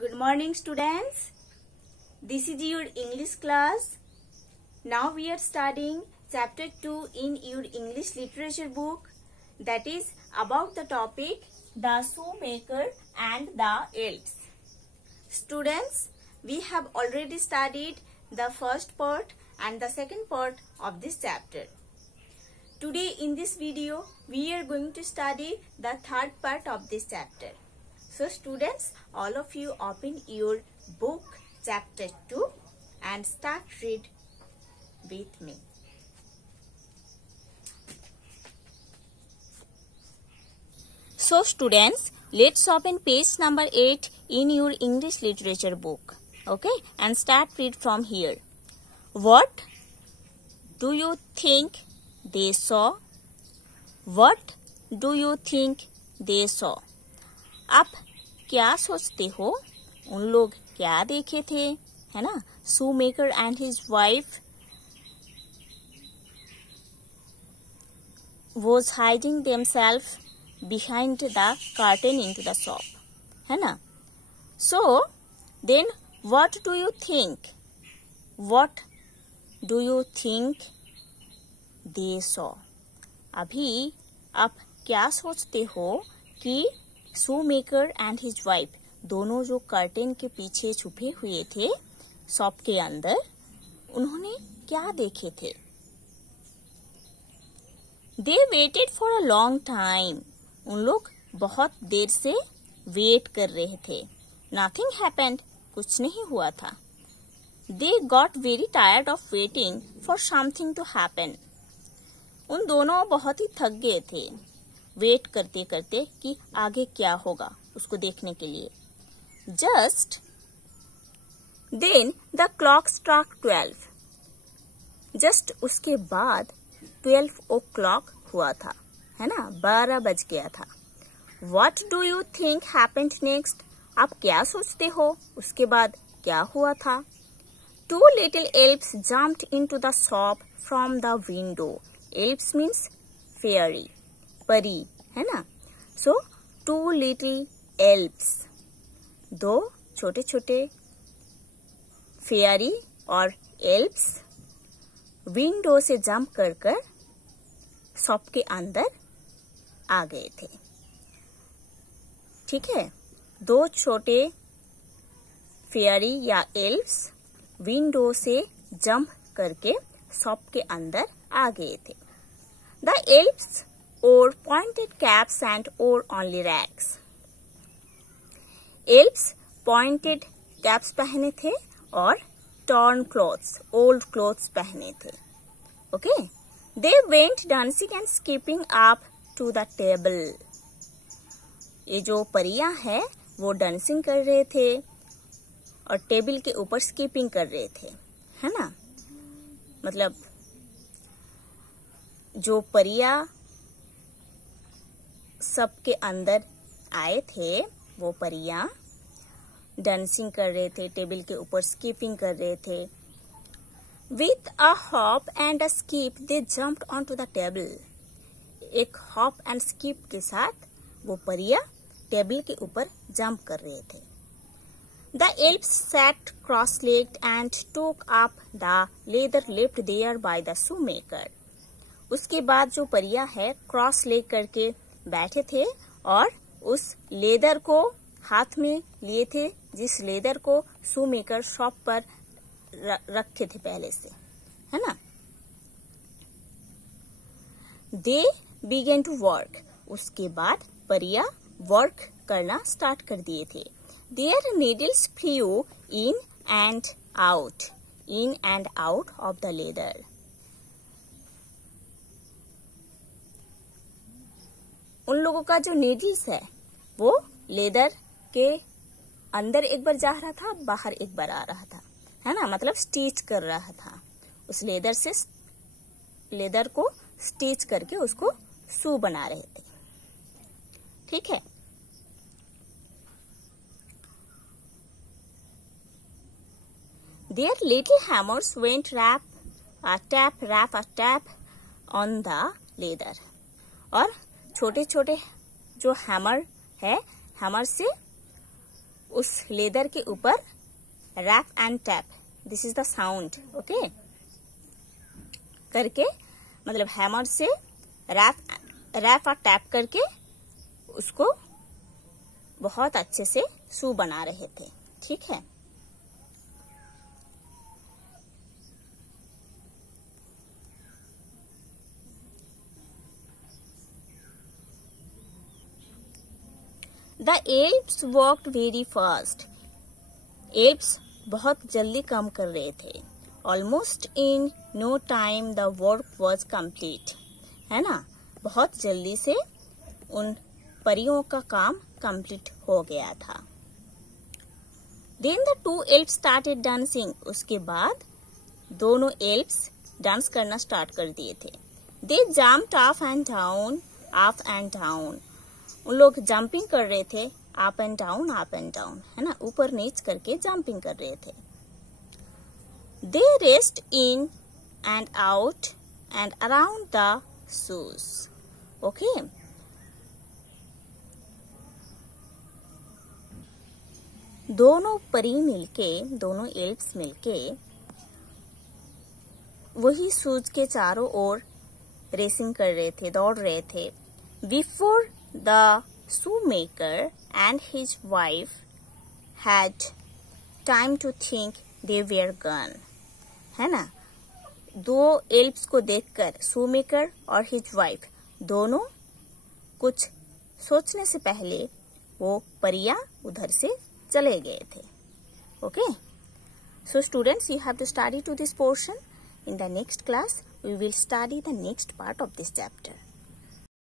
Good morning, students. This is your English class. Now we are studying chapter 2 in your English literature book, that is about the topic the shoemaker and the elves. Students, we have already studied the first part and the second part of this chapter. Today in this video we are going to study the third part of this chapter. So students, all of you open your book chapter 2 and start read with me. So students, let's open page number 8 in your English literature book. Okay, and start read from here. What do you think they saw? What do you think they saw? आप क्या सोचते हो उन लोग क्या देखे थे, है ना? shoemaker and his wife was hiding themselves behind the curtain into the shop, है ना? So then what do you think? What do you think they saw? अभी आप क्या सोचते हो कि shoemaker and his wife दोनों जो कर्टेन के पीछे छुपे हुए थे शॉप के अंदर, उन्होंने क्या देखे थे? They waited for a long time. उन लोग बहुत देर से वेट कर रहे थे. Nothing happened. कुछ नहीं हुआ था. They got very tired of waiting for something to happen. उन दोनों बहुत ही थक गए थे वेट करते करते कि आगे क्या होगा उसको देखने के लिए. Just then the clock struck 12. Just उसके बाद 12 o'clock हुआ था, है ना? 12 बज गया था. What do you think happened next? आप क्या सोचते हो उसके बाद क्या हुआ था? Two little elves jumped into the shop from the window. Elves means fairy, परी, है ना? So two little elves, दो छोटे छोटे फेयरी और एल्प्स विंडो से जंप कर कर शॉप के अंदर आ गए थे. ठीक है, दो छोटे फेयरी या एल्प्स विंडो से जंप करके शॉप के अंदर आ गए थे. The elves wore pointed caps and wore only rags. Elves pointed caps पहने थे और torn clothes, old clothes पहने थे. Okay? They went dancing and skipping up to the table. ये जो परियां है वो डांसिंग कर रहे थे और टेबल के ऊपर स्कीपिंग कर रहे थे, है ना? मतलब जो परियां सबके अंदर आए थे वो परियां डांसिंग कर रहे थे, टेबल के ऊपर स्कीपिंग कर रहे थे. With a hop and a skip they jumped onto the table. एक हॉप एंड स्किप के साथ वो परियां टेबल के ऊपर जंप कर रहे थे. The elves sat cross-legged and took up the leather left there by the shoemaker. उसके बाद जो परियां है क्रॉस लेग करके बैठे थे और उस लेदर को हाथ में लिए थे जिस लेदर को शूमेकर शॉप पर रखे थे पहले से, है ना? They began to work. उसके बाद परियां वर्क करना स्टार्ट कर दिए थे. Their needles flew in and out of the leather. उन लोगों का जो नीडल्स है वो लेदर के अंदर एक बार जा रहा था, बाहर एक बार आ रहा था, है ना? मतलब स्टिच कर रहा था. उस लेदर से लेदर को स्टिच करके उसको शू बना रहे थे. ठीक है. Their little hammers went rap a tap on the leather. और छोटे छोटे जो हैमर है, हैमर से उस लेदर के ऊपर wrap and tap, this is the sound, okay, करके मतलब हैमर से रैप और टैप करके उसको बहुत अच्छे से शू बना रहे थे। ठीक है, The elves walked very fast. Elves बहुत जल्दी काम कर रहे थे। Almost in no time the work was complete. है ना, बहुत जल्दी से उन परियों का काम कंप्लीट हो गया था। Then the two elves started dancing. उसके बाद दोनों elves डांस करना स्टार्ट कर दिए थे। They jumped up and down, up and down. उन लोग जंपिंग कर रहे थे, अप एंड डाउन, है ना, ऊपर नीच करके जंपिंग कर रहे थे। They rest in and out and around the shoes, okay. दोनों परी मिलके, दोनों एल्फ्स मिलके वही शूज के चारों ओर रेसिंग कर रहे थे, दौड़ रहे थे। Before The shoemaker and his wife had time to think they were gone. है ना, दो एल्फ्स को देखकर shoemaker और his wife दोनों कुछ सोचने से पहले वो परियां उधर से चले गए थे। Okay? So students, you have to study to this portion. In the next class, we will study the next part of this chapter.